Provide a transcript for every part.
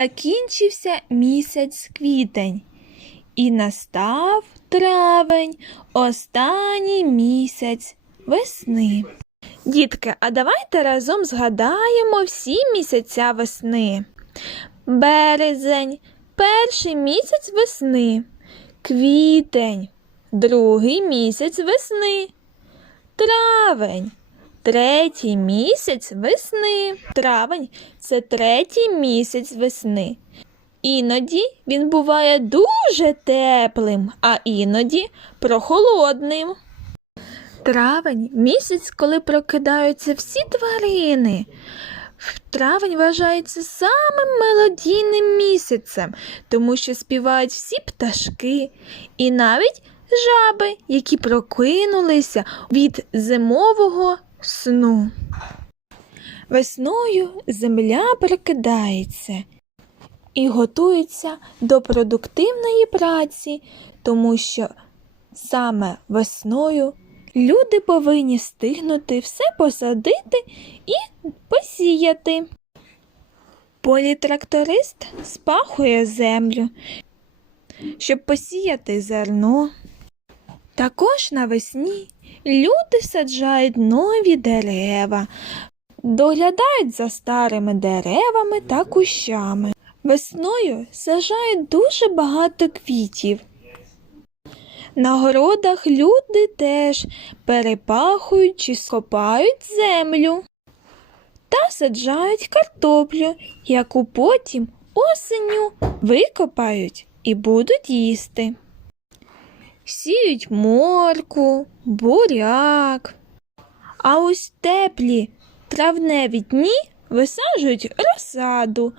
Закінчився місяць квітень, і настав травень, останній місяць весни. Дітки, а давайте разом згадаємо всі місяця весни. Березень перший місяць весни, квітень другий місяць весни, травень третій місяць весни. Травень це третій місяць весни. Іноді він буває дуже теплим, а іноді прохолодним. Травень місяць, коли прокидаються всі тварини. Травень вважається самим мелодійним місяцем, тому що співають всі пташки і навіть жаби, які прокинулися від зимового сну. Весною земля прокидається і готується до продуктивної праці, тому що саме весною люди повинні встигнути все посадити і посіяти. Політракторист спахує землю, щоб посіяти зерно. Також навесні люди саджають нові дерева, доглядають за старими деревами та кущами. Весною саджають дуже багато квітів. На городах люди теж перепахують чи скопають землю та саджають картоплю, яку потім осенню викопають і будуть їсти. Сіють морку, буряк. А ось теплі травневі дні висаджують розсаду,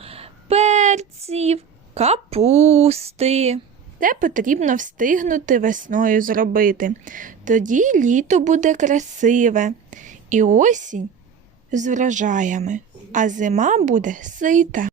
перців, капусти. Це потрібно встигнути весною зробити. Тоді літо буде красиве і осінь з врожаями, а зима буде сита.